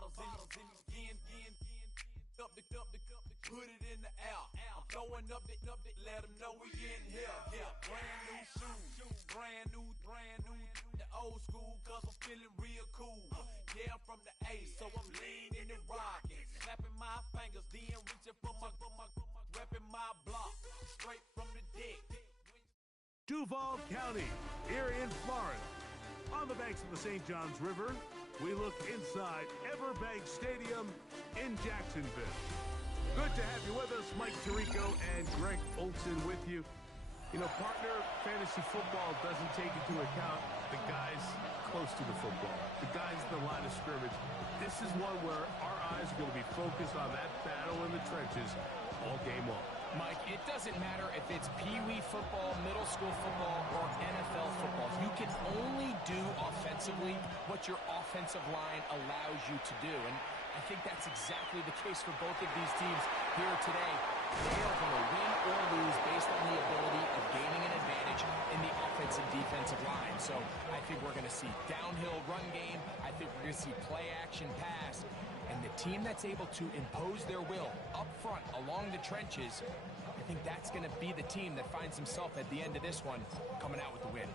bottles in up the put it in the air. I'm throwing up the, let them know we in here. Yeah, brand new shoes, brand new, the old school, cause I'm feeling real cool. Yeah, I'm from the A, so I'm leaning and rocking, snapping my fingers, then reaching for my repping my block, straight from the deck. Duval County, here in Florida, on the banks of the St. Johns River, we look inside Everbank Stadium in Jacksonville. Good to have you with us. Mike Tirico and Greg Olson with you. You know, partner, fantasy football doesn't take into account the guys close to the football, the guys in the line of scrimmage. This is one where our eyes are going to be focused on that battle in the trenches all game long. Mike, it doesn't matter if it's Pee-wee football, middle school football, or NFL football. You can only do offensively what your offensive line allows you to do. And I think that's exactly the case for both of these teams here today. They are going to win or lose based on the ability of gaining an advantage in the offensive defensive line. So I think we're going to see downhill run game. I think we're going to see play action pass. And the team that's able to impose their will up front along the trenches, I think that's going to be the team that finds himself at the end of this one coming out with the win.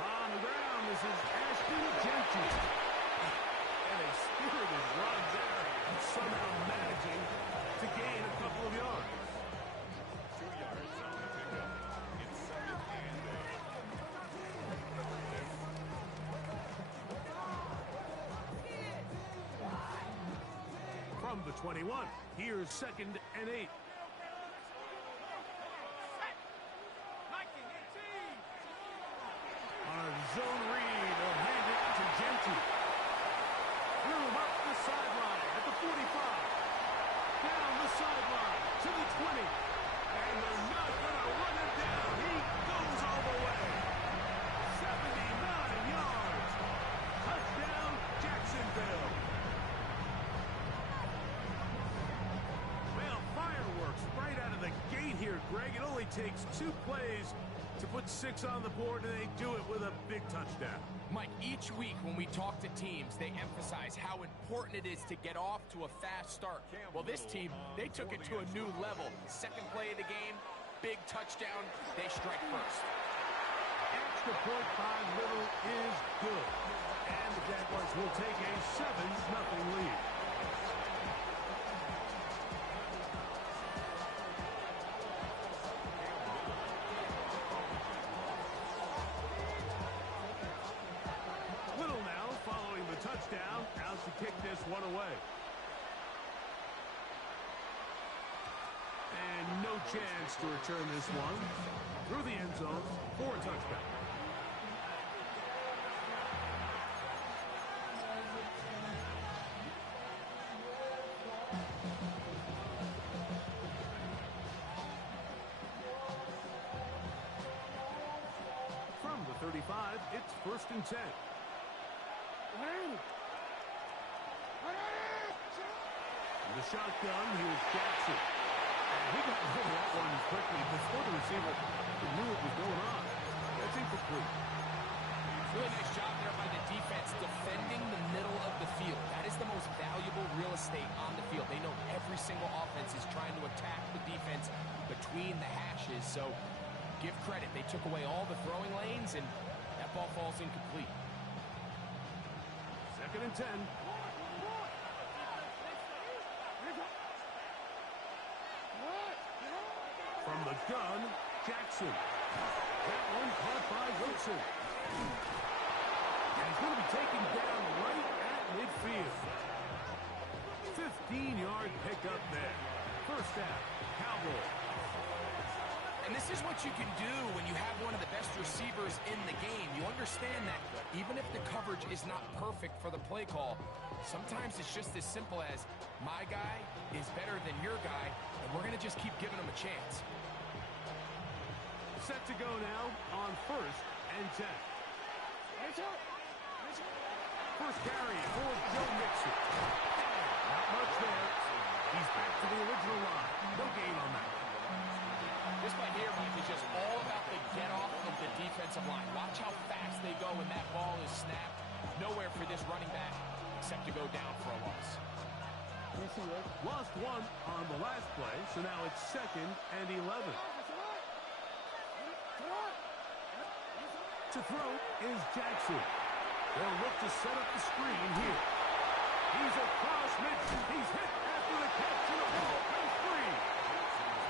On the ground, this is Ashton Jenkins. And a spirited run there, and somehow managing to gain a couple of yards. 2 yards on the pickup. It's 2nd and 8. From the 21, here's 2nd and 8. On a zone read, they'll hand it to Jenkins. Threw him up the sideline at the 45. Down the sideline to the 20. And they're not going to run him down. He goes all the way. 79 yards. Touchdown, Jacksonville. Well, fireworks right out of the gate here, Greg. It only takes 2 plays to put 6 on the board, and they do it with a big touchdown. Mike, each week when we talk to teams, they emphasize how important it is to get off to a fast start. Well, this team, they took it to a new level. 2nd play of the game, big touchdown, they strike first. Extra point by Little is good. And the Jaguars will take a 7-0 lead. Touchdown, out to kick this one away. And no chance to return this one through the end zone for a touchdown. From the 35, it's 1st and 10. The shotgun, here's Jackson. And he got rid of that one quickly before the receiver knew what was going on. That's incomplete. Really nice job there by the defense defending the middle of the field. That is the most valuable real estate on the field. They know every single offense is trying to attack the defense between the hashes. So give credit. They took away all the throwing lanes, and that ball falls incomplete. 2nd and 10. From the gun, Jackson. That one caught by Wilson. And he's going to be taken down right at midfield. 15-yard pickup there. First down, Cowboys. And this is what you can do when you have one of the best receivers in the game. You understand that even if the coverage is not perfect for the play call, sometimes it's just as simple as my guy is better than your guy, and we're going to just keep giving him a chance. Set to go now on 1st and 10. First carry for Joe Mixon. Not much there. He's back to the original line. No gain on that. This right here, Mike, is just all about the get-off of the defensive line. Watch how fast they go when that ball is snapped. Nowhere for this running back except to go down for a loss. Lost one on the last play, so now it's 2nd and 11. To throw is Jackson. They'll look to set up the screen here. He's across mid. He's hit after the catch, and the ball comes free.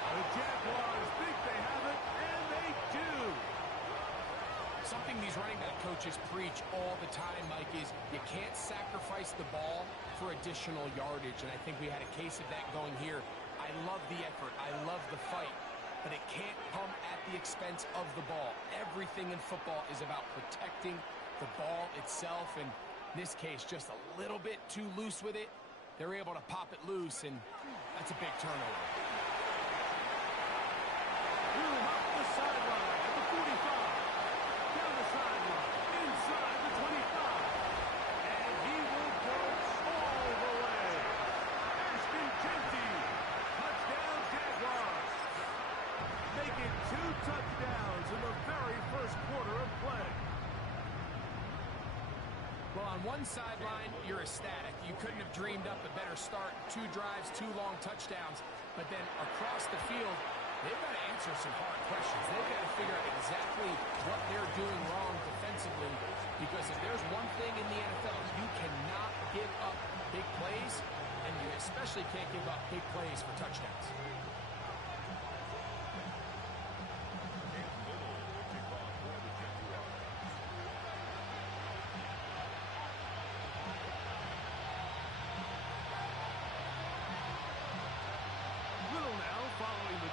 The Jaguars think they have it, and they do. Something these running back coaches preach all the time, Mike, is you can't sacrifice the ball for additional yardage, and I think we had a case of that going here. I love the effort. I love the fight, but it can't come at the expense of the ball. Everything in football is about protecting the ball itself, and in this case, just a little bit too loose with it. They're able to pop it loose, and that's a big turnover. Up the sideline at the 45. Down the sideline, inside the 25. And he will go all the way. Ashton Jeanty. Touchdown, Jaguars. Make it 2 touchdowns in the very first quarter of play. Well, on one sideline, you're ecstatic. You couldn't have dreamed up a better start. 2 drives, 2 long touchdowns. But then across the field, they've got to answer some hard questions. They've got to figure out exactly what they're doing wrong defensively, because if there's one thing in the NFL, you cannot give up big plays, and you especially can't give up big plays for touchdowns.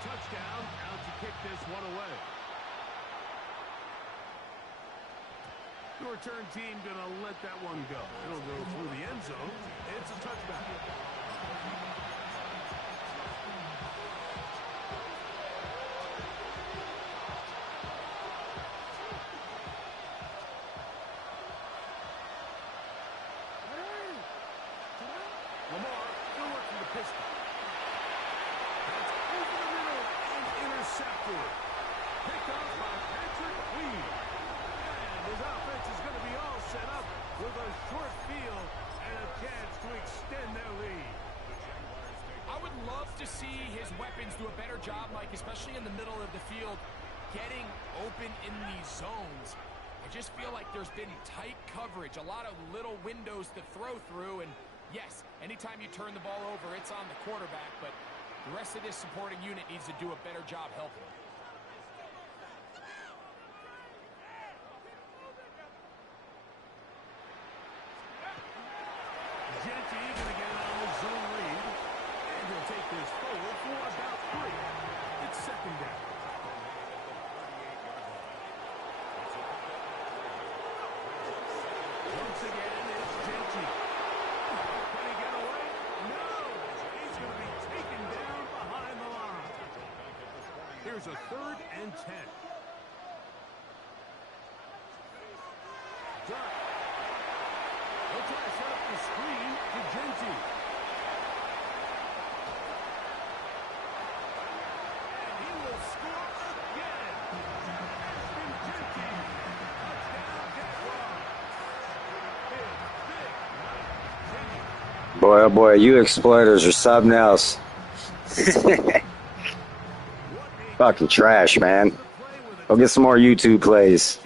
Touchdown, out to kick this one away. The return team going to let that one go. It'll go through the end zone. It's a touchback. Lamar, still working the pistol. Intercepted. Picked off by Patrick Queen. And his offense is going to be all set up with a short field and a chance to extend their lead. I would love to see his weapons do a better job, Mike, especially in the middle of the field, getting open in these zones. I just feel like there's been tight coverage, a lot of little windows to throw through, and yes, anytime you turn the ball over, it's on the quarterback, but the rest of this supporting unit needs to do a better job helping. Jeanty going to get it on the zone lead, and he'll take this forward for about 3. It's 2nd down. Once again, it's Jeanty. Can he get away? No! He's going to be taken down behind the line. Here's a 3rd and 10. Drive. He'll try to set up the screen to Jeanty. And he will score again. Ashton Jeanty. Touchdown, Jaguars. Big night. Boy, oh boy, you exploiters are something else. Fucking trash, man. Go get some more YouTube plays.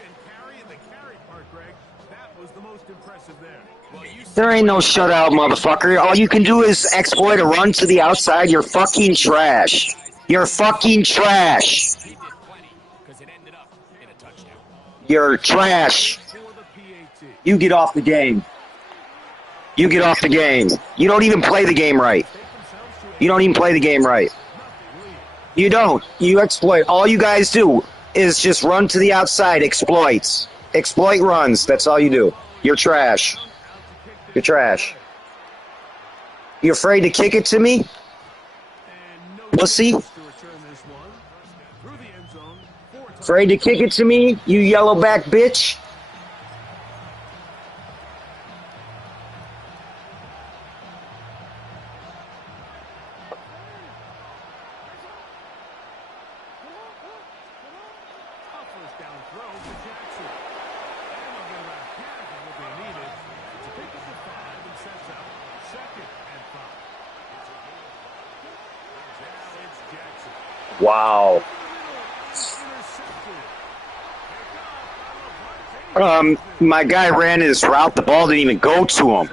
There ain't no shutout, motherfucker. All you can do is exploit a run to the outside. You're fucking trash. You're fucking trash. You're trash. You get off the game. You get off the game. You don't even play the game right. You don't even play the game right. You don't. You exploit. All you guys do is just run to the outside. Exploits. Exploit runs. That's all you do. You're trash. You're trash. You afraid to kick it to me? Pussy? Afraid to kick it to me, you yellowback bitch? Wow. My guy ran his route. The ball didn't even go to him.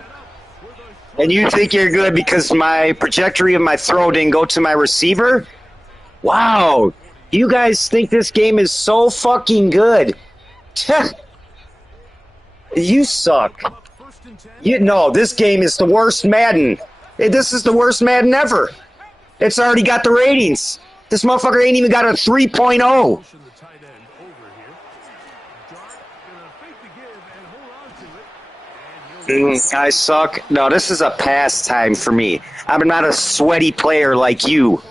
And you think you're good because my trajectory of my throw didn't go to my receiver? Wow. You guys think this game is so fucking good. You suck. You know, this game is the worst Madden. This is the worst Madden ever. It's already got the ratings. This motherfucker ain't even got a 3.0. I suck. No, this is a pastime for me. I'm not a sweaty player like you.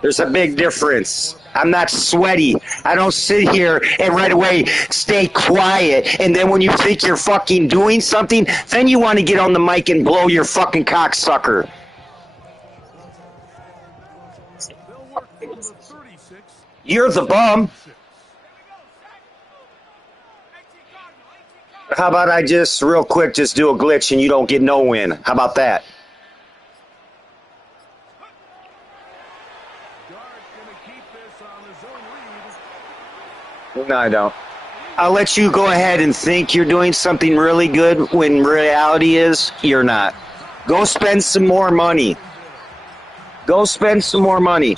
There's a big difference. I'm not sweaty. I don't sit here and right away stay quiet. And then when you think you're fucking doing something, then you want to get on the mic and blow your fucking cocksucker. You're the bum. How about I just, real quick, just do a glitch and you don't get no win? How about that? No, I don't. I'll let you go ahead and think you're doing something really good when reality is you're not. Go spend some more money. Go spend some more money.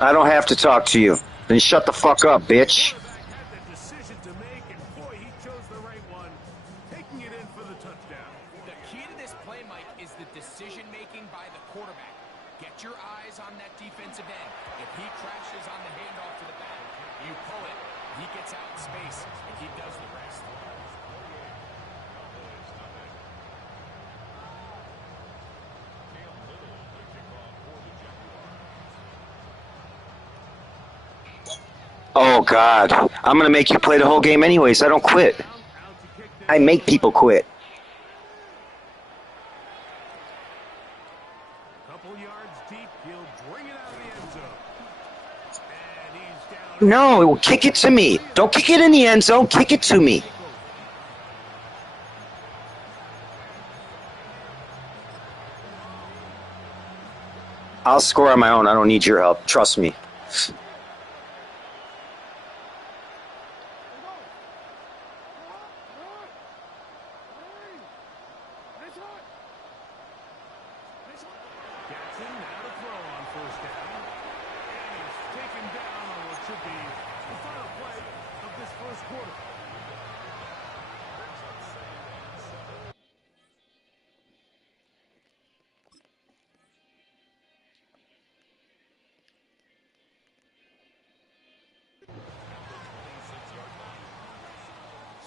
I don't have to talk to you. Then shut the fuck up, bitch. The key to this play, Mike, is the decision-making by the quarterback. Get your eyes on that defensive end. If he crashes on the handoff to the back, you pull it, he gets out in space, and he does the rest. Oh, God. I'm going to make you play the whole game anyways. I don't quit. I make people quit. No, kick it to me. Don't kick it in the end zone. Kick it to me. I'll score on my own. I don't need your help. Trust me.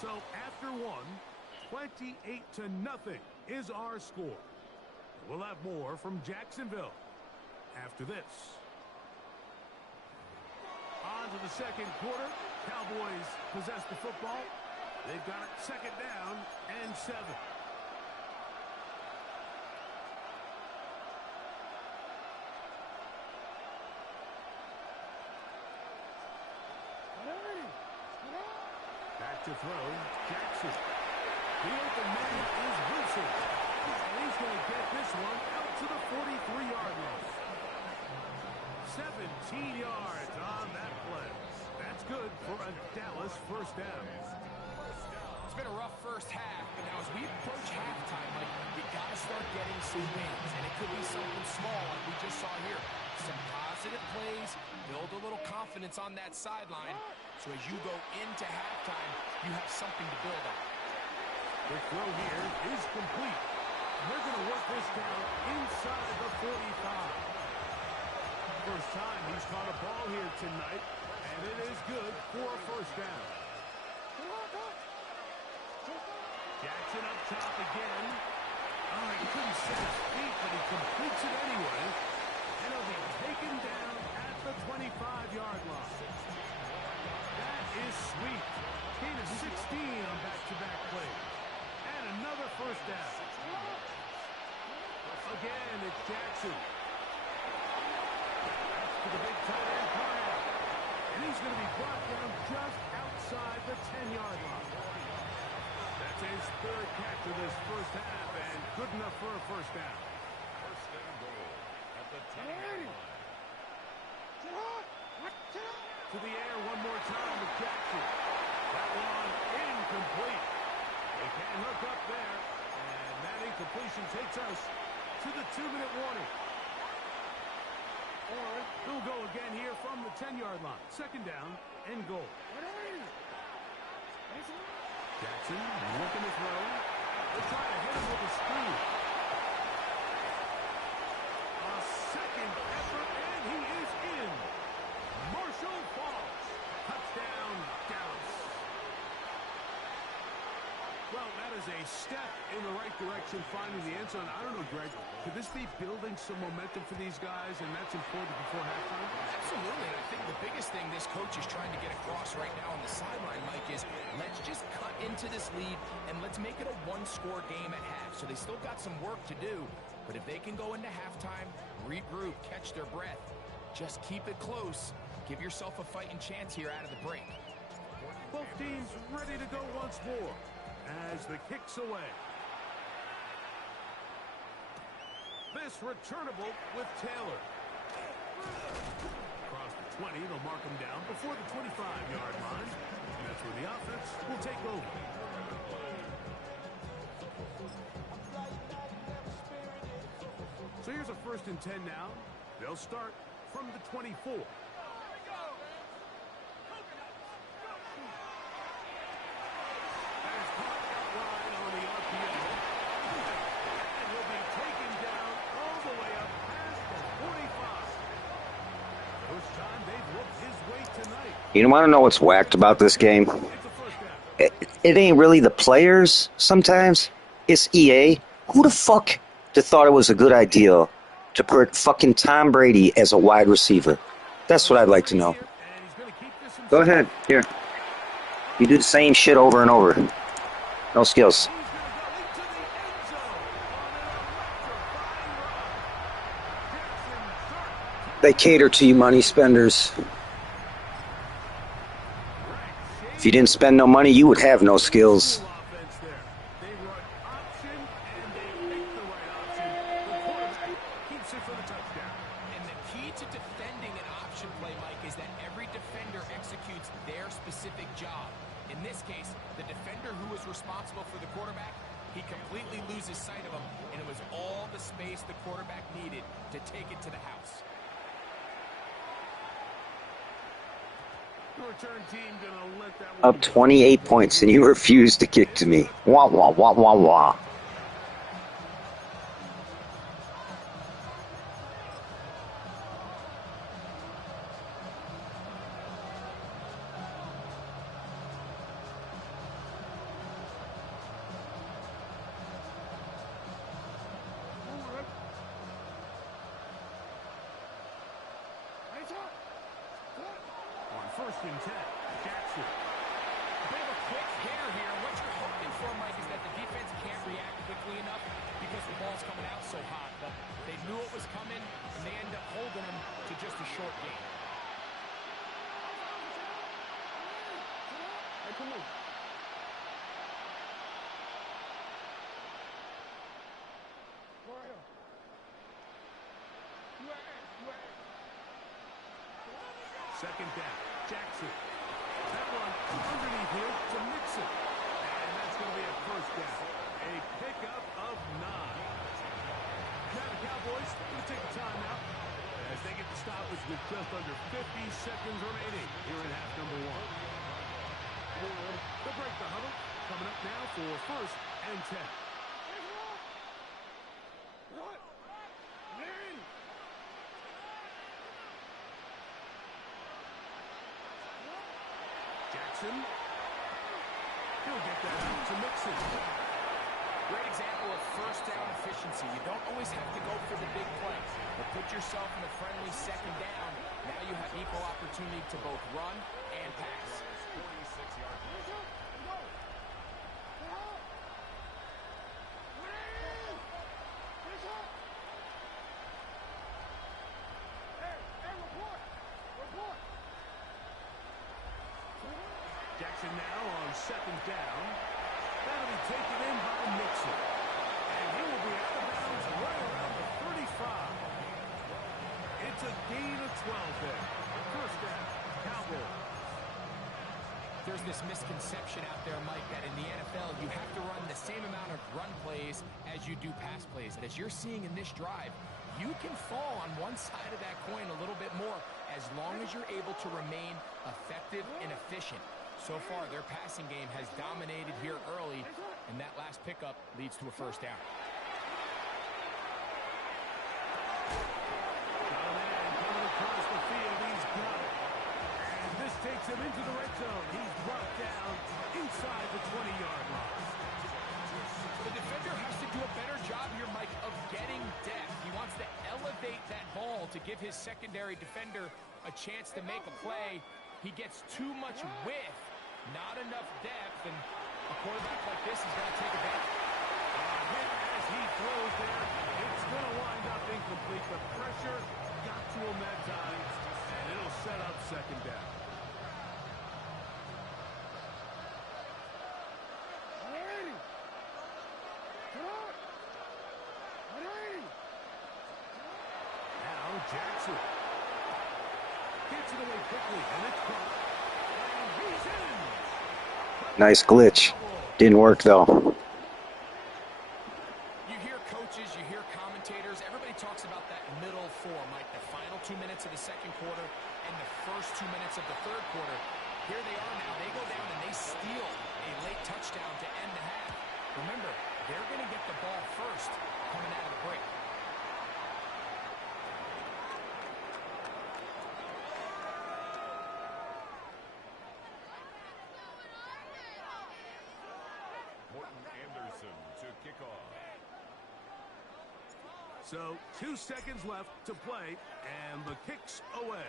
So after one, 28-0 is our score. We'll have more from Jacksonville after this. On to the second quarter. Cowboys possess the football. They've got it second down and 7. Back to throw, Jackson. The open man is Wilson. And he's going to get this one out to the 43-yard line. 17 yards on that play. That's good for a Dallas first down. It's been a rough first half, but now as we approach halftime, Mike, you got to start getting some wins, and it could be something small like we just saw here. Some positive plays, build a little confidence on that sideline, so as you go into halftime, you have something to build on. The throw here is complete. They're going to work this down inside the 45. First time he's caught a ball here tonight, and it is good for a first down. Jackson up top again. Oh, he couldn't set his feet, but he completes it anyway. And he'll be taken down at the 25-yard line. That is sweet. Gain of 16 on back-to-back plays. And another first down. Again, it's Jackson. To the big tight end, Parnell. And he's going to be brought down just outside the 10-yard line. That's his third catch of this first half, and good enough for a first down. First and goal at the 10-yard line. takes us to the 2-minute warning. He'll go again here from the 10-yard line. Second down and goal. Jackson looking to throw. They're trying to hit him with a screen. A second effort, and he is in. Marshall Falls. Touchdown, Dallas. Well, that is a step in the right direction, finding the end zone. I don't know, Greg, could this be building some momentum for these guys, and that's important before halftime? Absolutely, and I think the biggest thing this coach is trying to get across right now on the sideline, Mike, is let's just cut into this lead, and let's make it a one-score game at half. So they still got some work to do, but if they can go into halftime, regroup, catch their breath, just keep it close, give yourself a fighting chance here out of the break. Both teams ready to go once more as the kick's away. This returnable with Taylor. Across the 20, they'll mark him down before the 25-yard line. And that's where the offense will take over. So here's a 1st and 10 now. They'll start from the 24. You want to know what's whacked about this game? It ain't really the players sometimes. It's EA. Who the fuck thought it was a good idea to put fucking Tom Brady as a wide receiver? That's what I'd like to know. Go ahead. Here. You do the same shit over and over. No skills. They cater to you money spenders. If you didn't spend no money, you would have no skills. And the key to defending an option play, Mike, is that every defender executes their specific job. In this case, the defender who was responsible for the quarterback, he completely loses sight of him, and it was all the space the quarterback needed to take it to the house. Up 28 points, and you refuse to kick to me. Wah, wah, wah, wah, wah. First and 10, Jackson. A bit of a quick hitter here. What you're hoping for, Mike, is that the defense can't react quickly enough because the ball's coming out so hot. But they knew it was coming, and they end up holding them to just a short game. Hey, come on. Second down, Jackson. That one underneath here to Mixon. And that's going to be a first down. A pickup of 9. Now the Cowboys going to take a timeout as they get the stoppage with just under 50 seconds remaining here in half number 1. They'll break the huddle. Coming up now for 1st and 10. He'll get that out to Mixon. Great example of first down efficiency. You don't always have to go for the big play, but put yourself in a friendly second down. Now you have equal opportunity to both run and pass. 46 yards. Jackson now on 2nd down. That'll be taken in by Mixon. And he will be out of bounds right around the 35. It's a gain of 12 there. First down, Cowboys. There's this misconception out there, Mike, that in the NFL you have to run the same amount of run plays as you do pass plays. And as you're seeing in this drive, you can fall on one side of that coin a little bit more as long as you're able to remain effective and efficient. So far, their passing game has dominated here early, and that last pickup leads to a first down. Got a man coming across the field. He's got it. And this takes him into the red zone. He's brought down inside the 20-yard line. The defender has to do a better job here, Mike, of getting depth. He wants to elevate that ball to give his secondary defender a chance to make a play. He gets too much width, not enough depth, and a quarterback like this is going to take advantage. Hit as he throws there. It's going to wind up incomplete. The pressure got to him that time, and it'll set up second down. Now Jackson gets it away quickly, and it's caught. And he's in. Nice glitch. Didn't work, though. You hear coaches, you hear commentators, everybody talks about that middle four, Mike, the final 2 minutes of the second quarter and the first 2 minutes of the third quarter. Here they are now. They go down and they steal a late touchdown to end the half. Remember, they're going to get the ball first coming out of the break. Morton Anderson to kick off. So 2 seconds left to play, and the kick's away.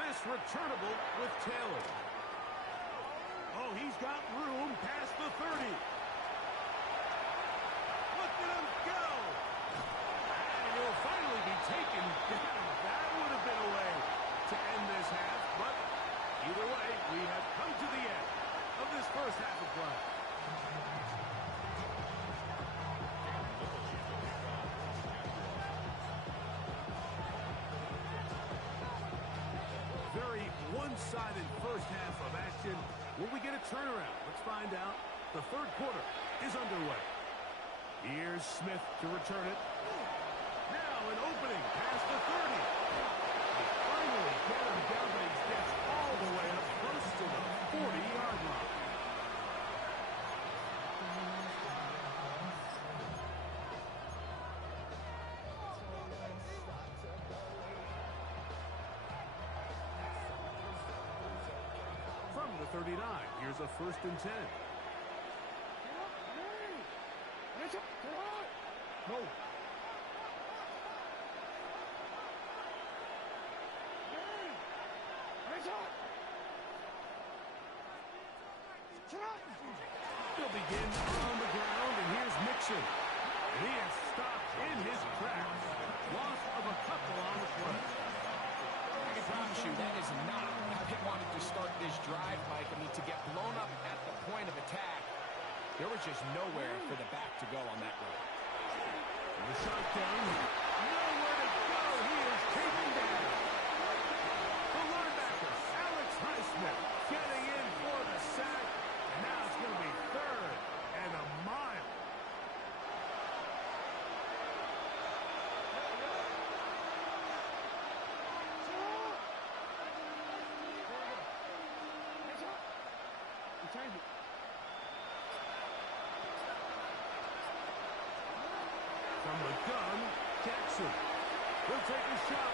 This returnable with Taylor. Oh, he's got room past the 30. Look at him go. And he'll finally be taken down. That would have been a way to end this half, but either way, we have come to the end of this first half of play. Very one-sided first half of action. Will we get a turnaround? Let's find out. The third quarter is underway. Here's Smith to return it. Now an opening past the 30. They finally get him down, but he gets all the way up close to the 40-yard line. From the 39, here's a 1st and 10. No. He'll begin on the ground, and here's Mixon. He is stopped in his tracks. Loss of a couple on the play. I promise you, that is not how Pitt wanted to start this drive, Mike. I mean, to get blown up at the point of attack, there was just nowhere for the back to go on that run. The shotgun. Nowhere to go. He is taken down. The linebacker, Alex Highsmith, getting in for the sack. And now it's going to be 3rd and a mile. From the gun, Jackson will take a shot.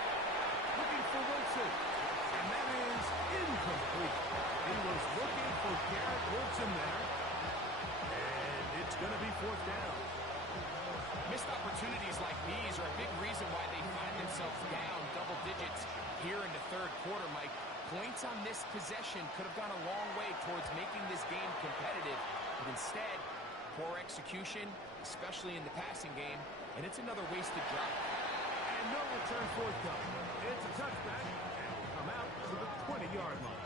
Looking for Wilson. And that is incomplete. He was looking for Garrett Wilson there. And it's going to be 4th down. Missed opportunities like these are a big reason why they find themselves down double digits here in the third quarter, Mike. Points on this possession could have gone a long way towards making this game competitive. But instead, poor execution, especially in the passing game, and it's another wasted drive. And no return forthcoming. It's a touchback, and will come out to the 20-yard line.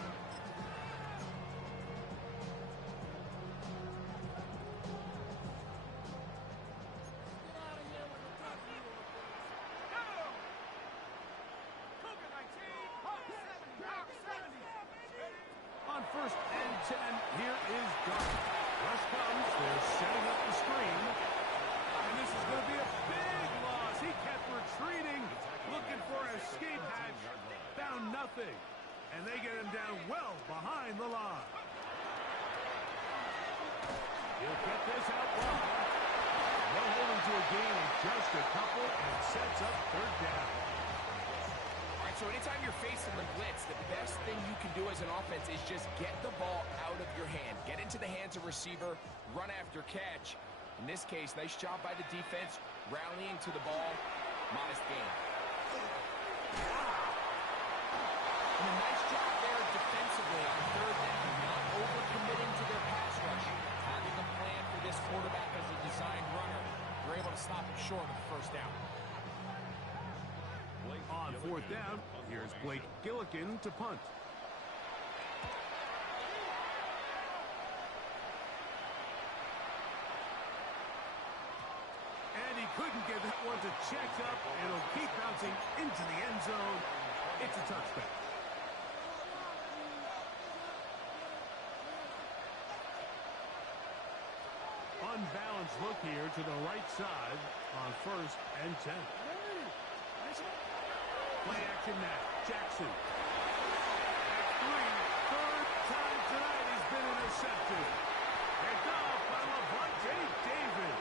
first and 10. Here is Dark. Rush comes. They're setting up the screen. And this is going to be a big loss. He kept retreating, looking for an escape hatch. Found nothing. And they get him down well behind the line. He'll get this out wide. No holding to a gain of just a couple and sets up third down. All right, so anytime you're facing the blitz, the best thing you can do as an offense is just get the ball out of your hand. Get into the hands of receiver, run after catch. In this case, nice job by the defense, rallying to the ball. Modest gain. And a nice job there defensively on third down, not overcommitting to their pass rush. Having a plan for this quarterback as a designed runner. They're able to stop him short of the first down. On fourth down, here's Blake Gillikin to punt. And he couldn't get that one to check up. It'll keep bouncing into the end zone. It's a touchback. Unbalanced look here to the right side on first and 10. Play action now. Jackson. At 3, third time tonight he's been intercepted. Picked off by Lavonte David.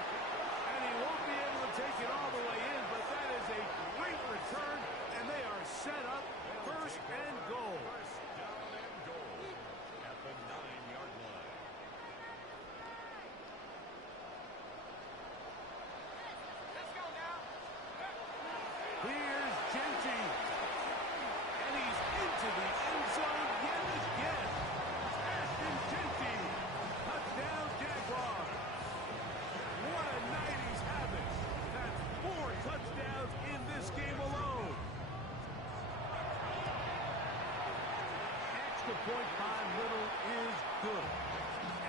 And he won't be able to take it all the way in, but that is a great return, and they are set up first and goal. At the 9-yard line. Here's Genty. And he's into the end zone yet again. Ashton Genty. Touchdown Jaguars. What a night he's having. That's 4 touchdowns in this game alone. Extra point by Little is good.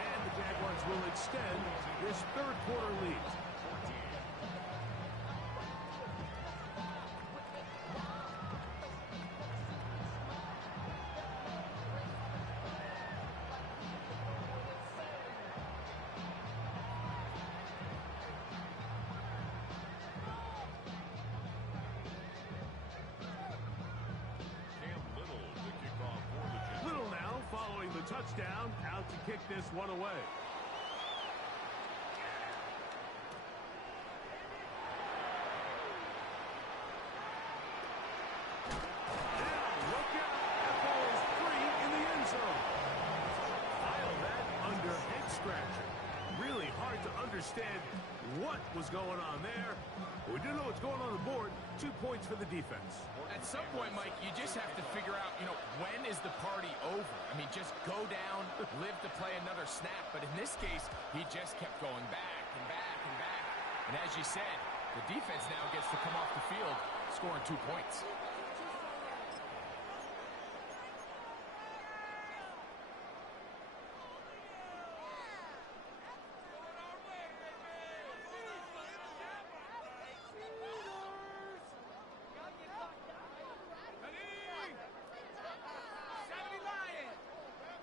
And the Jaguars will extend this third quarter lead. Little now following the touchdown, out to kick this one away. Now look out, that ball is free in the end zone. File that under head scratcher. Really hard to understand what was going on there. We do know what's going on the board. 2 points for the defense. At some point, Mike, you just have to figure out, when is the party over? I mean, just go down, live to play another snap. But in this case, he just kept going back and back and back. And as you said, the defense now gets to come off the field, scoring 2 points.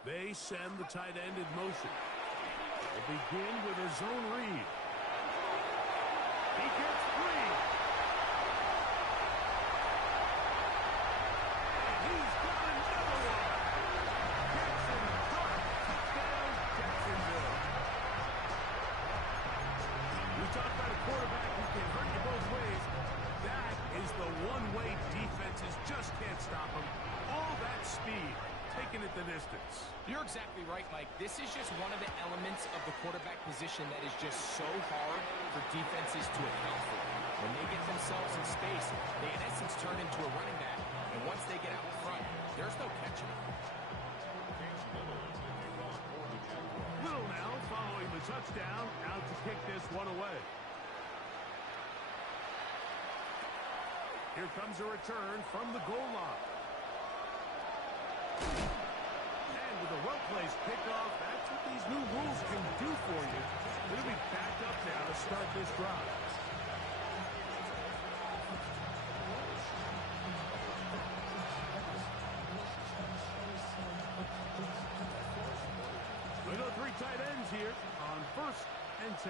They send the tight end in motion. They begin with a zone read. He gets free. And he's got another one. Jackson Dart. Touchdown, Jacksonville. We talked about a quarterback who can hurt you both ways. That is the one-way defenses just can't stop him. All that speed. Taking it the distance. You're exactly right, Mike. This is just one of the elements of the quarterback position that is just so hard for defenses to account for. When they get themselves in space, they in essence turn into a running back. And once they get out in front, there's no catching them. Little now following the touchdown, out to kick this one away. Here comes a return from the goal line. And with a well-placed kickoff, that's what these new rules can do for you. They'll be backed up now to start this drive. here on 1st and 10.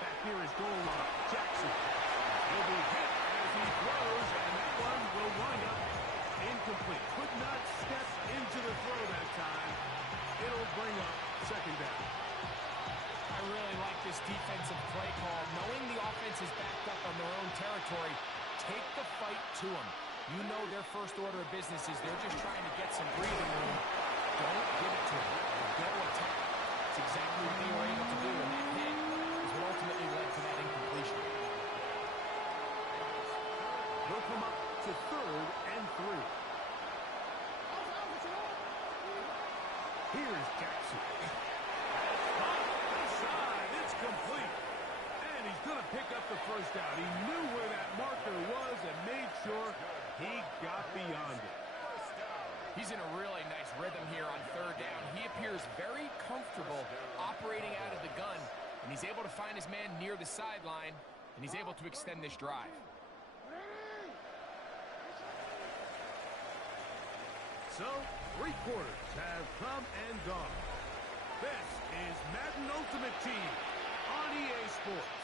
Back near his goal line, Jackson. He'll be hit as he throws, and that one will wind up incomplete. Could not step into the throw that time. It'll bring up 2nd down. I really like this defensive play call. Knowing the offense is backed up on their own territory, take the fight to them. You know their first order of business is they're just trying to get some breathing room. Don't give it to them. Go attack. It's exactly what they were able to do, and that hit is what ultimately led to that incompletion. They'll come up to 3rd and 3. Here's Jackson. Inside, it's complete. And he's going to pick up the 1st down. He knew where that marker was and made sure he got beyond it. He's in a really nice rhythm here on 3rd down. He appears very comfortable operating out of the gun, and he's able to find his man near the sideline, and he's able to extend this drive. So, 3 quarters have come and gone. This is Madden Ultimate Team on EA Sports.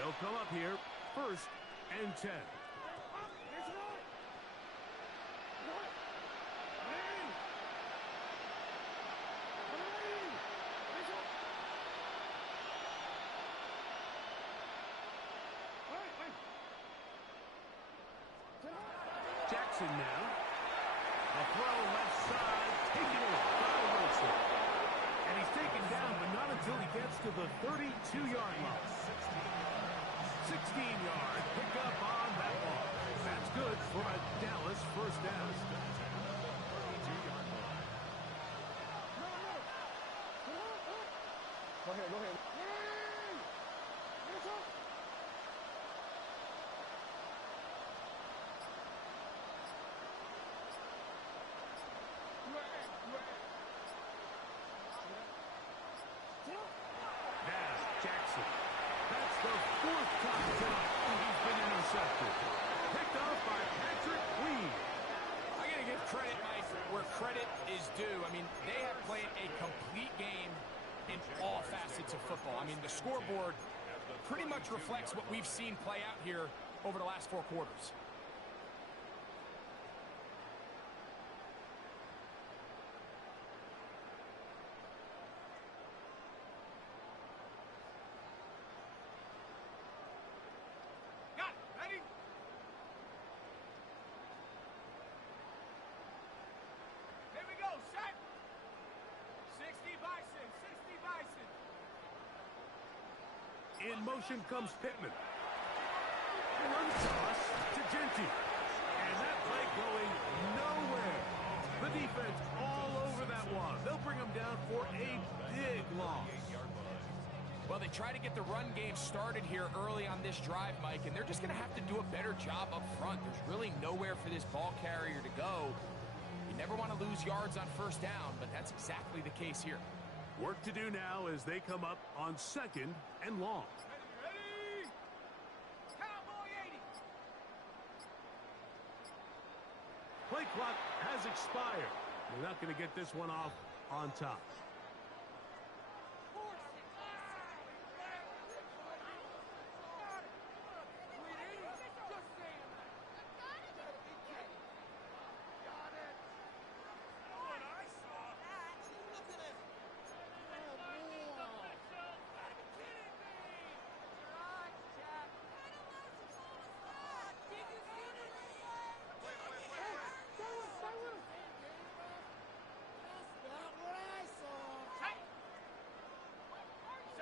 They'll come up here, 1st and 10. Jackson now. A throw left side, taken away by Wilson. And he's taken down, but not until he gets to the 32-yard line. 16-yard pickup on that ball. That's good for a Dallas 1st down. Go ahead. Now, Jackson. That's the 4th time tonight he's been intercepted. Picked off by Patrick Queen. I got to give credit, Mike, where credit is due. I mean, they have played a complete game in all facets of football. I mean, the scoreboard pretty much reflects what we've seen play out here over the last 4 quarters. In motion comes Pittman. Run toss to Genty. And that play going nowhere. The defense all over that one. They'll bring him down for a big loss. Well, they try to get the run game started here early on this drive, Mike, and they're just going to have to do a better job up front. There's really nowhere for this ball carrier to go. You never want to lose yards on 1st down, but that's exactly the case here. Work to do now as they come up on 2nd and long. Ready? Cowboy 80. Play clock has expired. They're not going to get this one off on top.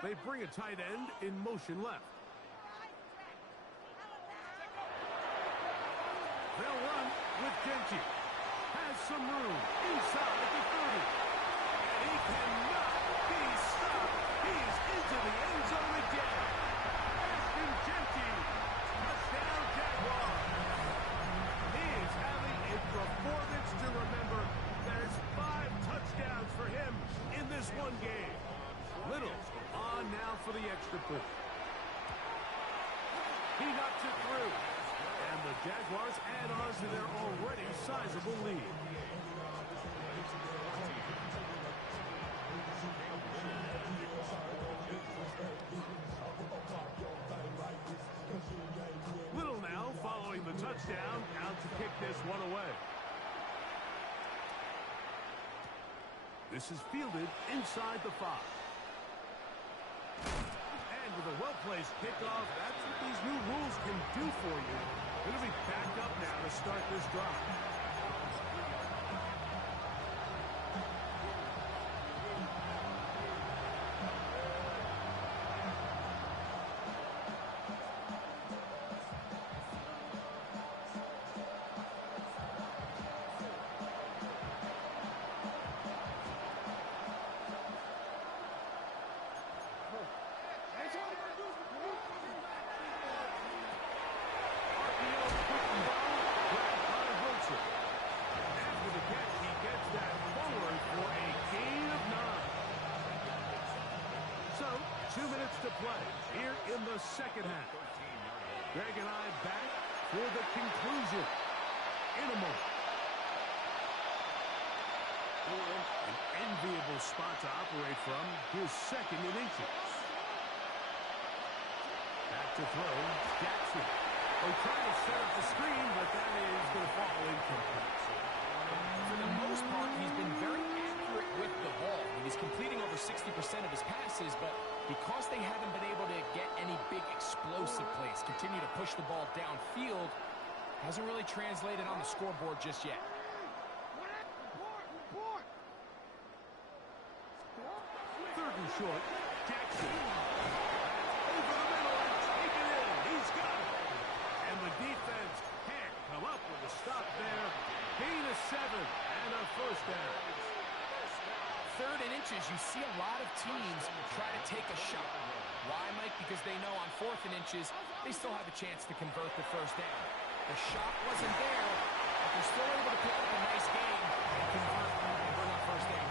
They bring a tight end in motion left. They'll run with Genty. Has some room inside the 30. And he cannot be stopped. He's into the end zone again. Ashton Genty. Touchdown Jaguars. He is having a performance to remember. There's 5 touchdowns for him in this one game. Little on now for the extra point. knocks it through. And the Jaguars add on to their already sizable lead. Little now following the touchdown, out to kick this one away. This is fielded inside the 5. And with a well-placed kickoff, that's what these new rules can do for you. They're going to be backed up now to start this drive. To play here in the second half. Greg and I back for the conclusion in a moment. An enviable spot to operate from. Here's second and inches. Back to throw. Jackson. They try to set up the screen, but that is going to fall incomplete. For the most part, he's been very accurate with the ball. He's completing over 60% of his passes, but because they haven't been able to get any big explosive plays, continue to push the ball downfield, hasn't really translated on the scoreboard just yet. Third and short. Jackson. Over the middle and take it in. He's got it. And the defense can't come up with a stop there. Gain of 7 and a first down. Third and inches, you see a lot of teams try to take a shot. Why, Mike? Because they know on 4th and inches, they still have a chance to convert the first down. The shot wasn't there, but they're still able to pick up a nice game and convert and bring up first down.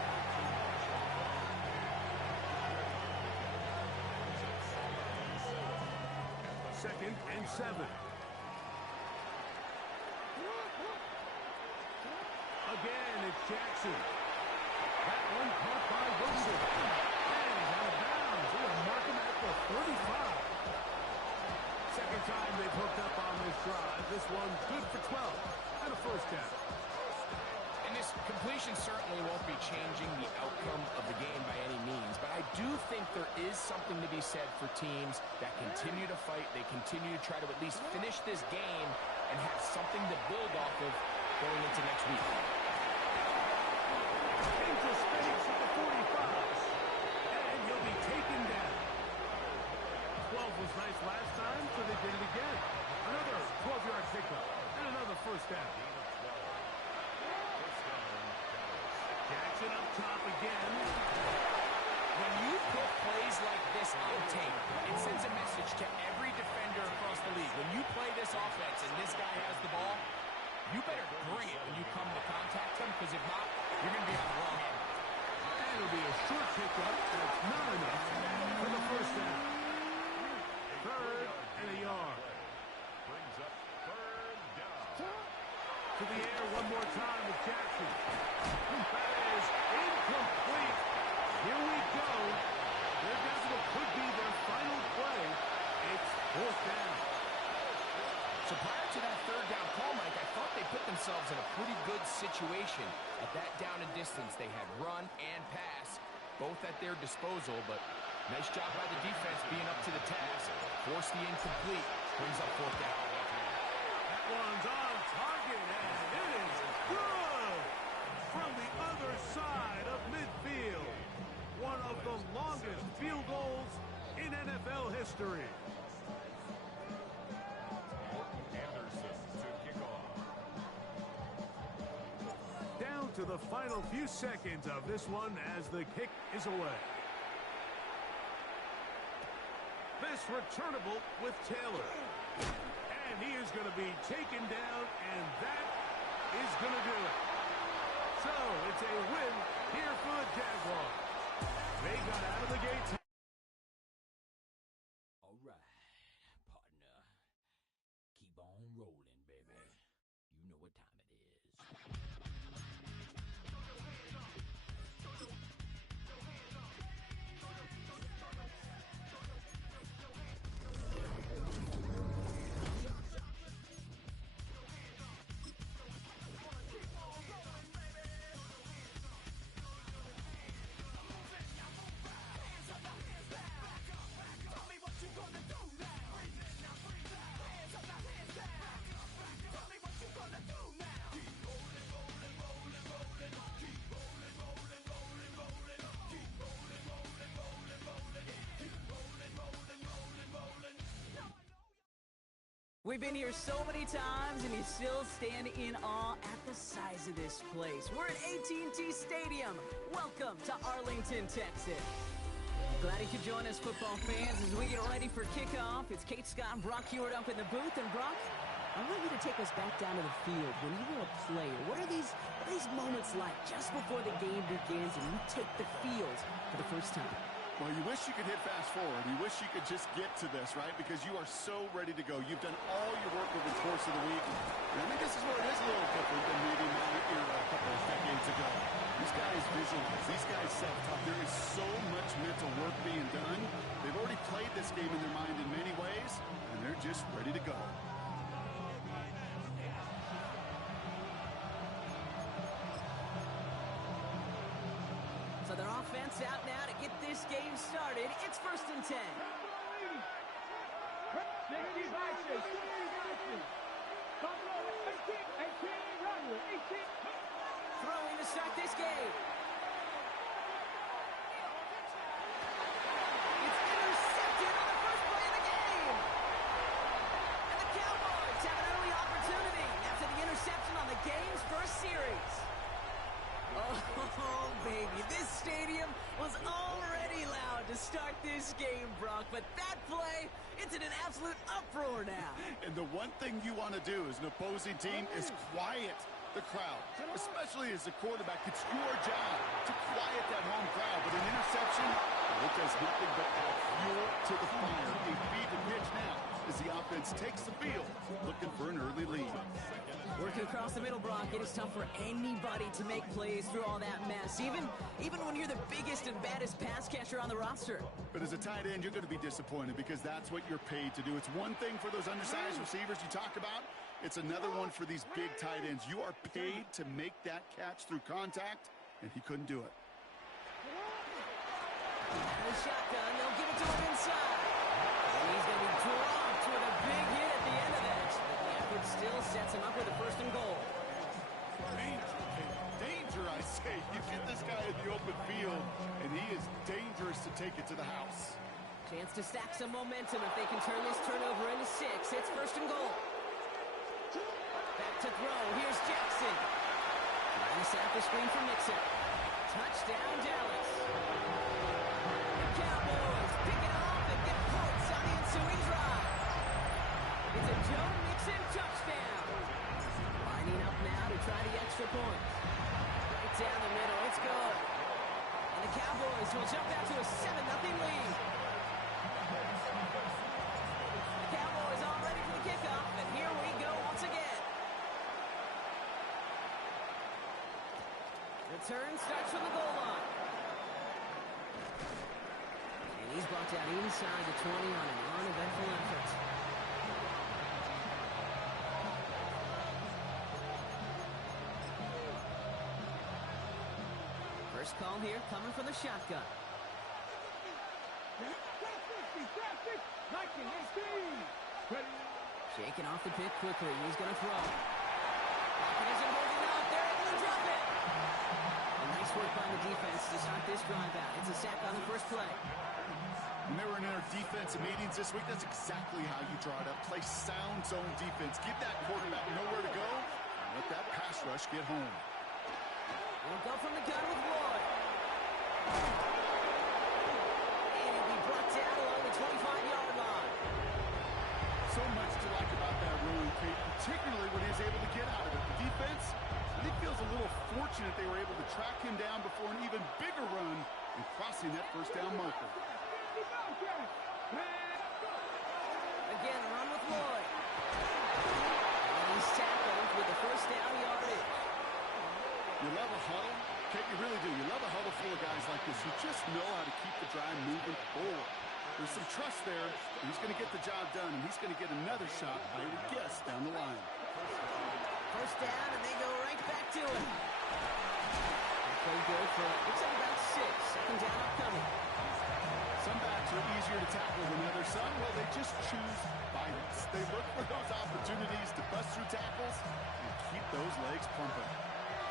Second and 7. Again, it's Jackson. That one caught by Wilson. And he's out of bounds. They're going to mark him at the 35. Second time they've hooked up on this drive. This one good for 12 and a first down. And this completion certainly won't be changing the outcome of the game by any means, but I do think there is something to be said for teams that continue to fight. They continue to try to at least finish this game and have something to build off of going into next week. Into space at the 45. And he'll be taken down. 12 was nice last time, so they did it again. Another 12-yard pickup and another first down. Jackson up top again. When you put plays like this on tape, it sends a message to every defender across the league. When you play this offense and this guy has the ball, you better bring it when you come to contact him, because if not, you're going to be on the wrong end. And it'll be a short pickup, but it's not enough for the first down. Third and a yard. Brings up third down. To the air one more time with Jackson. That is incomplete. Here we go. There goes what could be their final play. It's fourth down. So prior to that third down call, Mike, I thought they put themselves in a pretty good situation at that down and distance. They had run and pass, both at their disposal, but nice job by the defense being up to the task. Force the incomplete, brings up fourth down. That one's on target, and it is good from the other side of midfield. One of the longest field goals in NFL history. Anderson to kick off. Down to the final few seconds of this one as the kick is away. This returnable with Taylor. And he is going to be taken down, and that is going to do it. So, it's a win here for the Jaguars. They got out of the gate. All right, partner. We've been here so many times, and you still stand in awe at the size of this place. We're at AT&T Stadium. Welcome to Arlington, Texas. Glad you could join us, football fans, as we get ready for kickoff. It's Kate Scott and Brock Hewitt up in the booth. And Brock, I want you to take us back down to the field. When you were a player, what are these moments like just before the game begins and you take the field for the first time? Well, you wish you could hit fast forward. You wish you could just get to this, right? Because you are so ready to go. You've done all your work over the course of the week. And I think this is where it is a little different than maybe my era a couple of decades ago. These guys visualize. These guys self-talk. There is so much mental work being done. They've already played this game in their mind in many ways, and they're just ready to go. So their offense out now to get this game started. It's 1st and 10. Throwing to start this game. It's intercepted on the first play of the game. And the Cowboys have an early opportunity after the interception on the game's first series. Oh, baby, this stadium was already loud to start this game, Brock, but that play, it's in an absolute uproar now. And the one thing you want to do as an opposing team is quiet the crowd, especially as a quarterback. It's your job to quiet that home crowd, but an interception, it does nothing but add fuel to the fire. A feed the pitch now as the offense takes the field, looking for an early lead. Working across the middle, Brock, it is tough for anybody to make plays through all that mess, even when you're the biggest and baddest pass catcher on the roster. But as a tight end, you're going to be disappointed because that's what you're paid to do. It's one thing for those undersized receivers you talk about. It's another one for these big tight ends. You are paid to make that catch through contact, and he couldn't do it. The shotgun, they'll give it to him inside. And he's going to be dropped with a big hit at the end of that. But the effort still sets him up with a 1st and goal. Danger, I say. You get this guy in the open field, and he is dangerous to take it to the house. Chance to stack some momentum if they can turn this turnover into 6. It's 1st and goal. Back to throw. Here's Jackson. Trying to set up the screen for Mixon. Touchdown, Dallas. The Cowboys pick it off and get points on the ensuing drive. It's a Joe Mixon touchdown. Lining up now to try the extra point. Right down the middle. It's good. And the Cowboys will jump out to a 7-0 lead. The Cowboys all ready for the kickoff, and here we go once again. Return starts from the goal line. And he's brought down inside the 20 on an uneventful effort. First call here coming from the shotgun. Shaking off the pick quickly. He's going to throw. Pocket isn't holding up. They're able to drop it. Nice work by the defense to start this drive out. It's a sack on the first play. When they were in our defensive meetings this week, that's exactly how you draw it up. Play sound zone defense. Give that quarterback nowhere to go. And let that pass rush get home. We'll go from the gun with Lloyd. And he'll be brought down along the 25-yard line. So much to like about that run, Kate, particularly when he was able to get out of it. The defense, I think, feels a little fortunate they were able to track him down before an even bigger run and crossing that first down marker. Again, run with Lloyd. And he's tackled with the first down yardage. You love a huddle. Kate, you really do. You love a huddle full of guys like this who just know how to keep the drive moving forward. There's some trust there. He's going to get the job done, and he's going to get another shot, I would guess, down the line. First down, and they go right back to it. Play good for, looks like about 6. Second down upcoming. Some backs are easier to tackle than others. Some, well, they just choose violence. They look for those opportunities to bust through tackles and keep those legs pumping.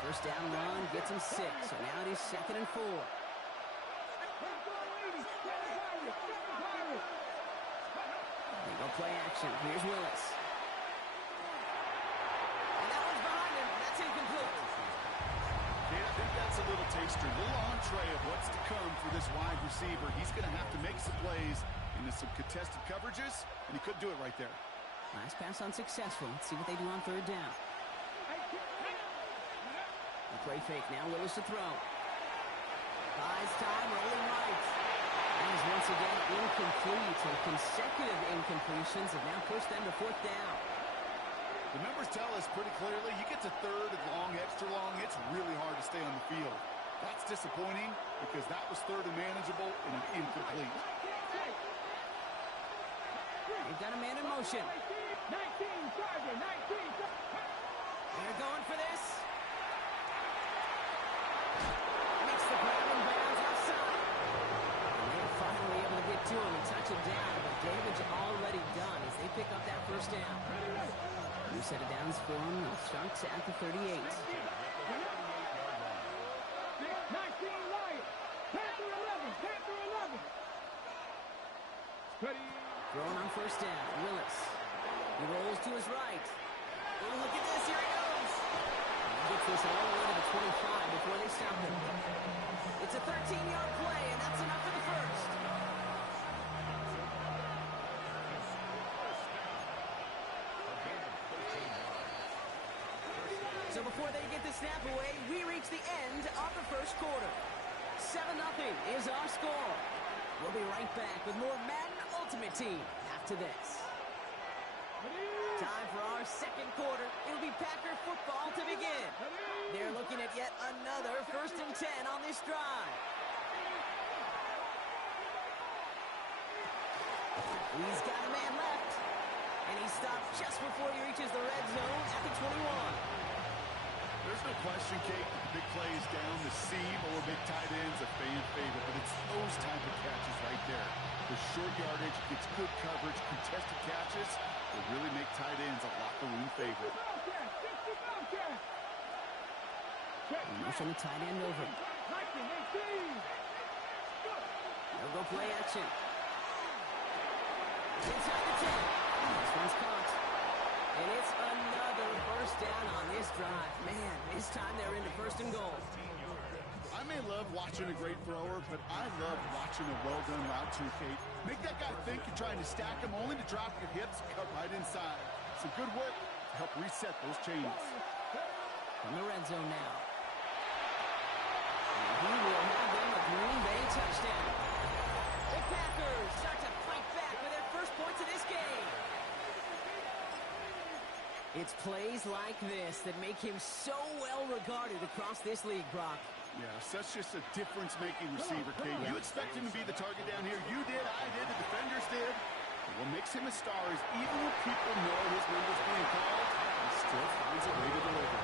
First down run gets him 6, so now it is 2nd and 4. They go play action. Here's Willis. little taster, a little entree of what's to come for this wide receiver. He's going to have to make some plays into some contested coverages, and he couldn't do it right there. Last pass unsuccessful. Let's see what they do on third down. The play fake now. Willis to throw. Buys time, rolling right. And is once again incomplete. So consecutive incompletions have now pushed them to fourth down. The numbers tell us pretty clearly, you get to third and long, extra long, it's really hard to stay on the field. That's disappointing because that was third and manageable and an incomplete. They've got a man in motion. 19, Sergeant, 19. They're going for this. Makes the grab and bounds outside. And they're finally able to get to him and touch him down, but damage already done as they pick up that first down. New set of downs for him. The Sharks at the 38. 19 Lions. Panther 11. Panther 11. Throwing on first down. Willis. He rolls to his right. Oh, look at this. Here he goes. He gets this all the way to the 25 before they stop him. It's a 13-yard play, and that's enough for the first. So before they get the snap away, we reach the end of the first quarter. 7-0 is our score. We'll be right back with more Madden Ultimate Team after this. Time for our second quarter. It'll be Packer football to begin. They're looking at yet another 1st and 10 on this drive. He's got a man left. And he stopped just before he reaches the red zone at the 21. There's no question, Kate, that the big plays down the seam or big tight ends a fan favorite, but it's those type of catches right there. The short yardage, gets good coverage, contested catches will really make tight ends a locker room favorite. Motion the tight end over. They'll go play action. Inside the 10. This one's caught. And it's another first down on this drive. Man, this time they're into 1st and goal. I may love watching a great thrower, but I love watching a well-done route too, Kate. Make that guy think you're trying to stack him only to drop your hips, cut right inside. Some good work to help reset those chains. From the red zone now. And he will have them a Green Bay touchdown. The Packers start to fight back with their first points of this game. It's plays like this that make him so well regarded across this league, Brock. Yeah, such just a difference-making receiver, Kate. You expect him to be the target down here. You did, I did, the defenders did. But what makes him a star is even when people know his number's being called, he still finds a way to deliver.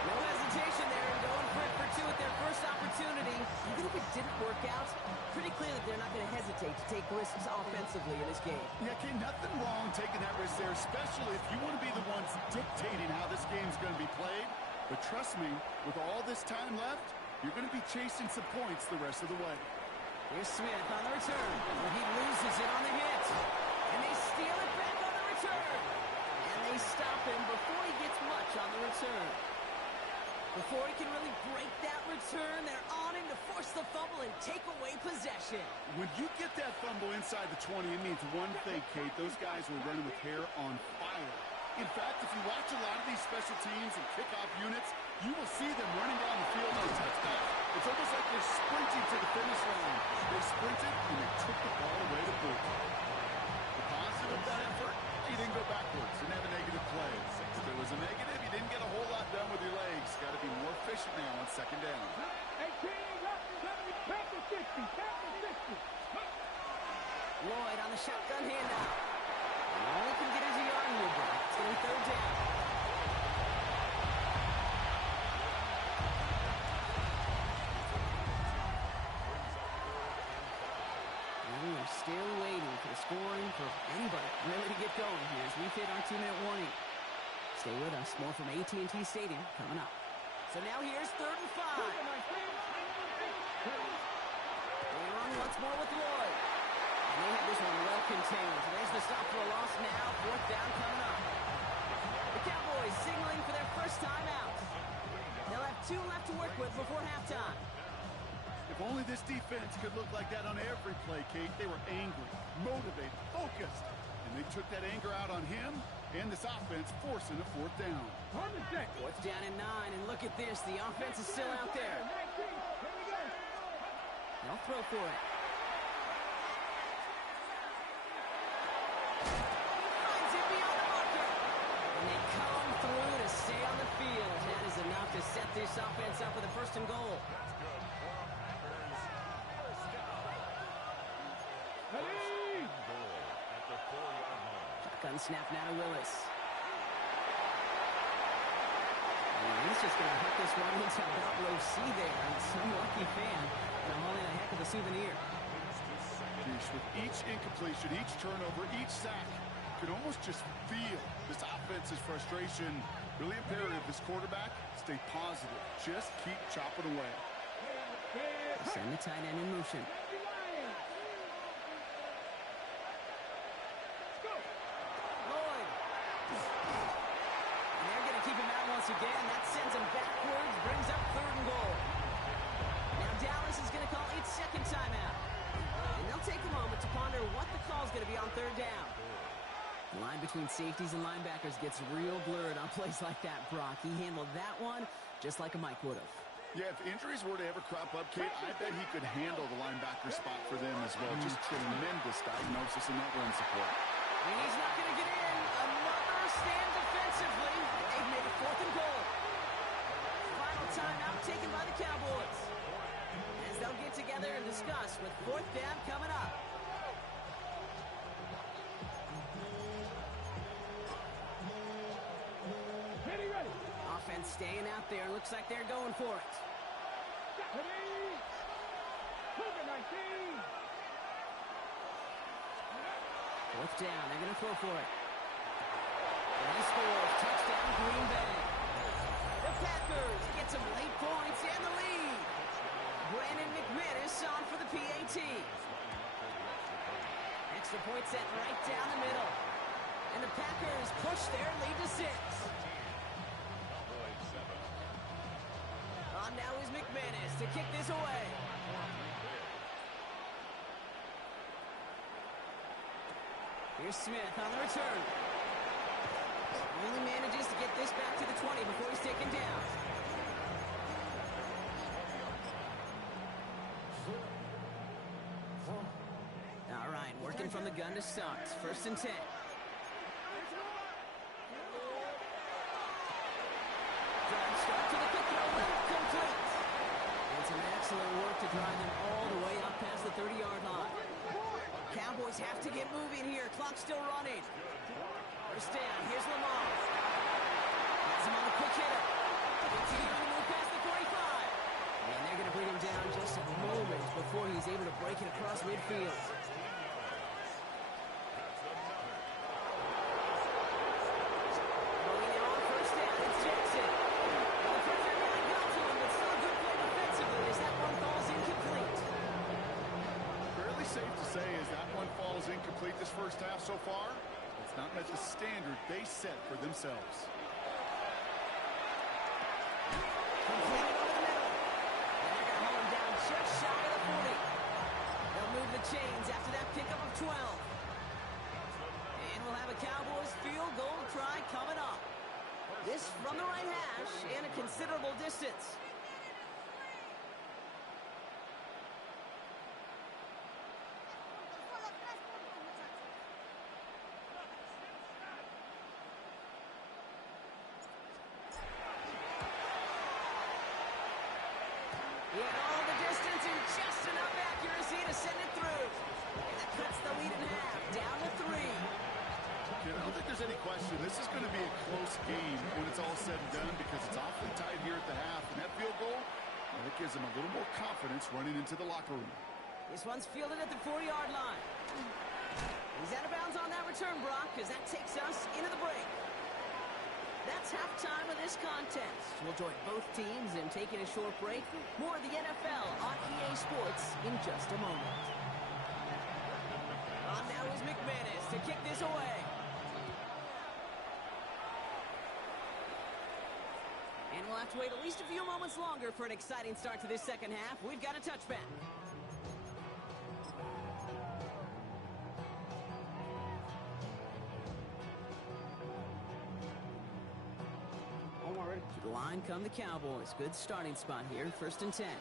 No hesitation there in going for it for two at their first opportunity. Even if it didn't work out, pretty clear that they're not going to hesitate to take risks offensively in this game. Yeah, Kate, nothing wrong taking that risk there, especially if you want to be the ones dictating how this game's going to be played. But trust me, with all this time left, you're going to be chasing some points the rest of the way. Here's Smith on the return. But he loses it on the hit. And they steal it back on the return. And they stop him before he gets much on the return. Before he can really break that return, they're on him to force the fumble and take away possession. When you get that fumble inside the 20, it means one thing, Kate. Those guys were running with hair on fire. In fact, if you watch a lot of these special teams and kickoff units, you will see them running down the field on touchdowns. It's almost like they're sprinting to the finish line. They sprinted and they took the ball away to boot. The positive of that effort, he didn't go backwards, didn't have a negative play. If there was a negative, you didn't get a whole lot done with your legs. Got to be more efficient now on 2nd down. 18, 60. Lloyd on the shotgun handout. All he can get is a yard here, but it's going to be 3rd down. And we're still waiting for the scoring for anybody really to get going here as we hit our 2-minute warning. Stay with us. More from AT&T Stadium coming up. So now here's 3rd and 5. They run once more with Lloyd. And they have this one well contained. There's the stop for a loss now. 4th down coming up. The Cowboys signaling for their first time out. They'll have 2 left to work with before halftime. If only this defense could look like that on every play, Kate. They were angry, motivated, focused, and they took that anger out on him and this offense, forcing a 4th down. 4th down and 9, and look at this. The offense is still out there. They'll throw for it. Finds it beyond the marker. And they come through to stay on the field. That is enough to set this offense up with a 1st and goal. Shotgun snap now to Willis. And he's just going to hook this one into about low C there. And some lucky fan going to haul in a heck of a souvenir. Geez, with each incompletion, each turnover, each sack, you can almost just feel this offense's frustration. Really imperative, this quarterback, stay positive. Just keep chopping away. Send the tight end in motion. Lloyd. And they're going to keep him out once again. That sends him backwards, brings up 3rd and goal. Now Dallas is going to call its 2nd timeout. And they'll take a moment to ponder what the call is going to be on 3rd down. The line between safeties and linebackers gets real blurred on plays like that, Brock. He handled that one just like a Mike would have. Yeah, if injuries were to ever crop up, Kate, I bet he could handle the linebacker spot for them as well. Just tremendous diagnosis in that run support. And he's not going to get in. Another stand defensively. They've made it 4th and goal. Final timeout taken by the Cowboys. As they'll get together and discuss with 4th down coming up. Offense staying out there. Looks like they're going for it. 4th down. They're going to throw for it. And he scores. Touchdown, Green Bay. The Packers get some late points and the lead. Brandon McManus on for the PAT. Extra point set right down the middle. And the Packers push their lead to 6. On now is McManus to kick this away. Here's Smith on the return. Only manages to get this back to the 20 before he's taken down. All right, working from the gun to start. 1st and 10. Start to the kick, complete. And some excellent work to drive them all the way up past the 30-yard line. Cowboys have to get moving here. Clock's still running. 1st down. Here's Lamar. Has him on the quick hitter. Continuing to move past the 45. And they're going to bring him down just a moment before he's able to break it across midfield. Incomplete this 1st half so far. It's not met the standard they set for themselves. Completed over the middle. And they're going to hold him down just shy of the 40. They'll move the chains after that pickup of 12. And we'll have a Cowboys field goal try coming up. This from the right hash and a considerable distance. All the distance and just enough accuracy to send it through. And that cuts the lead in half, down to 3. I don't think there's any question. This is going to be a close game when it's all said and done because it's awfully tight here at the half. And that field goal, well, it gives them a little more confidence running into the locker room. This one's fielded at the 4-yard line. He's out of bounds on that return, Brock, because that takes us into the break. That's halftime of this contest. We'll join both teams in taking a short break. More of the NFL on EA Sports in just a moment. On now is McManus to kick this away. And we'll have to wait at least a few moments longer for an exciting start to this second half. We've got a touchback. To the line come the Cowboys. Good starting spot here. 1st and 10. Out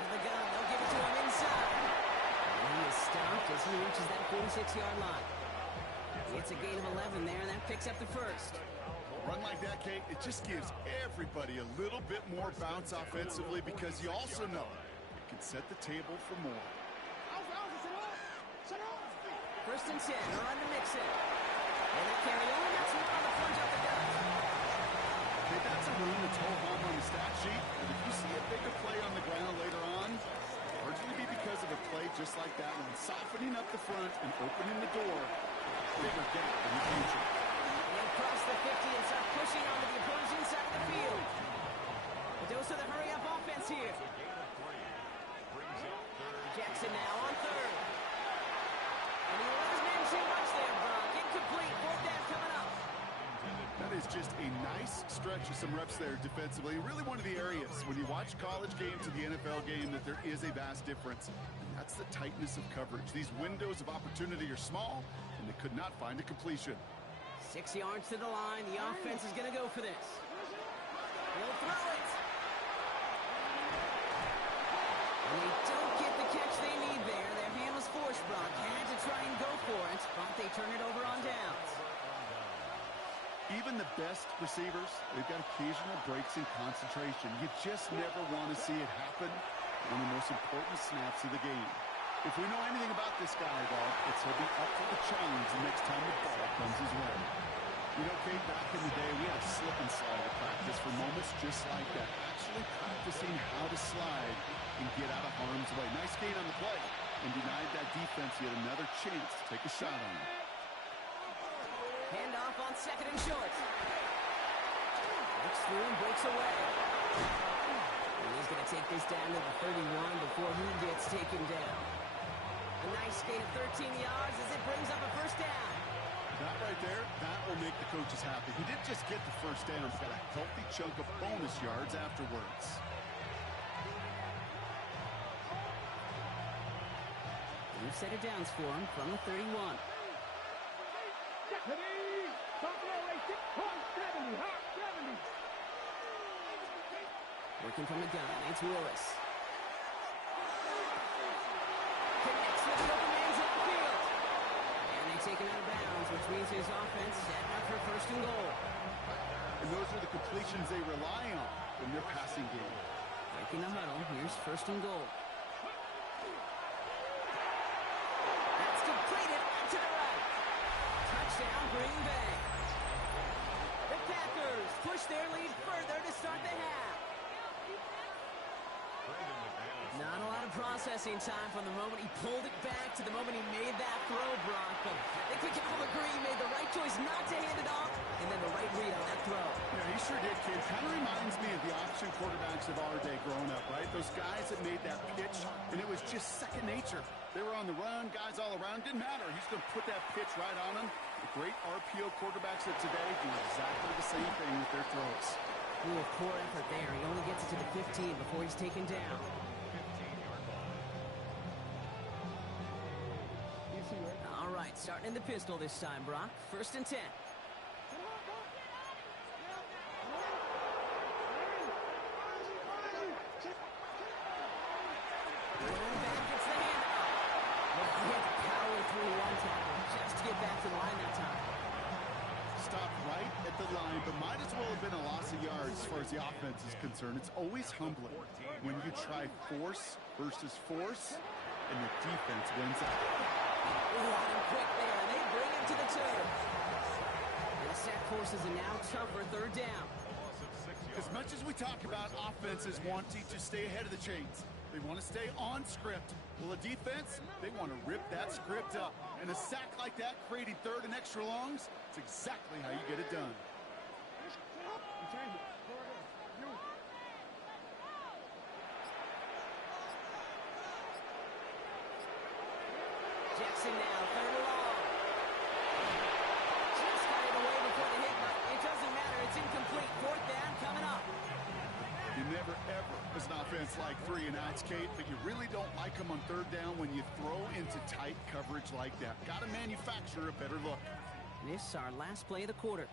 of the gun. They'll give it to him inside. And he is stopped as he reaches that 46-yard line. It's a gain of 11 there, and that picks up the first. A run like that, Kate, it just gives everybody a little bit more bounce offensively because you also know it can set the table for more. 1st and 10. They're on to Mixon. And they carry on. That's one on the plunge up the gut. Okay, that's a run that's whole home on the stat sheet. But if you see a bigger play on the ground later on, largely be because of a play just like that one, softening up the front and opening the door. Bigger gap in the future. And they cross the 50 and start pushing onto the opposing side of the field. A dose of the hurry-up offense here. Jackson now on 3rd. And he let his man too much there, Brock. Incomplete. 4th down coming up. That is just a nice stretch of some reps there defensively. Really one of the areas when you watch college game to the NFL game that there is a vast difference. And that's the tightness of coverage. These windows of opportunity are small, and they could not find a completion. 6 yards to the line. The offense is going to go for this. He'll throw it. And they don't get the catch they need there. Their hand was forced, Brock. Had to try and go for it, but they turn it over on downs. Even the best receivers, they've got occasional breaks in concentration. You just never want to see it happen on the most important snaps of the game. If we know anything about this guy, though, it's he'll be up for the challenge the next time the ball comes his way. You know, Kate, back in the day, we had a slip and slide at practice for moments just like that. Actually practicing how to slide and get out of harm's way. Nice gain on the play and denied that defense yet another chance to take a shot on him. Handoff on 2nd and short. Breaks through and breaks away. And he's going to take this down to the 31 before he gets taken down. A nice gain of 13 yards as it brings up a 1st down. That right there, that will make the coaches happy. He didn't just get the 1st down, he's got a healthy chunk of bonus yards afterwards. New set of downs for him from the 31. Working from the gun, it's Willis. Connects with the open man's outfield. And they take him out of bounds, which means his offense set up for 1st and goal. And those are the completions they rely on in their passing game. Breaking the huddle, here's 1st and goal. That's completed out to the right. Touchdown, Green Bay. The Packers push their lead further to start the half. Not a lot of processing time from the moment he pulled it back to the moment he made that throw, Brock. But I think we can all agree he made the right choice not to hand it off, and then the right read on that throw. Yeah, he sure did, kid. Kind of reminds me of the option quarterbacks of our day growing up, right? Those guys that made that pitch, and it was just second nature. They were on the run, guys all around. Didn't matter. He's going to put that pitch right on them. The great RPO quarterbacks of today do exactly the same thing with their throws. Ooh, a poor effort there. He only gets it to the 15 before he's taken down. All right, starting in the pistol this time, Brock. 1st and 10. Going back, gets the handoff. Well, he had to power through one tackle just to get back to the line that time. Stopped right at the line, but might as well have been a loss of yards as far as the offense is concerned. It's always humbling when you try force versus force, and the defense wins out. Running quick there, and they bring him to the turf. And the sack forces a now tougher 3rd down. As much as we talk about offenses wanting to stay ahead of the chains, they want to stay on script. Well, a defense, they want to rip that script up. And a sack like that, creating 3rd and extra longs, it's exactly how you get it done. Jackson now, 3rd and long. Just got it away before offense like 3 and outs, Kate, but you really don't like them on third down when you throw into tight coverage like that. Got to manufacture a better look. This is our last play of the quarter.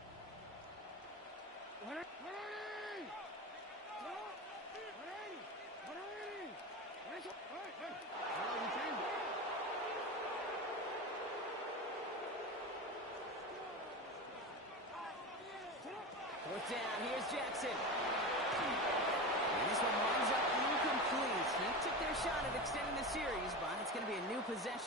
Fourth down, here's Jackson. And this one winds up incomplete. He took their shot at extending the series, but it's going to be a new possession.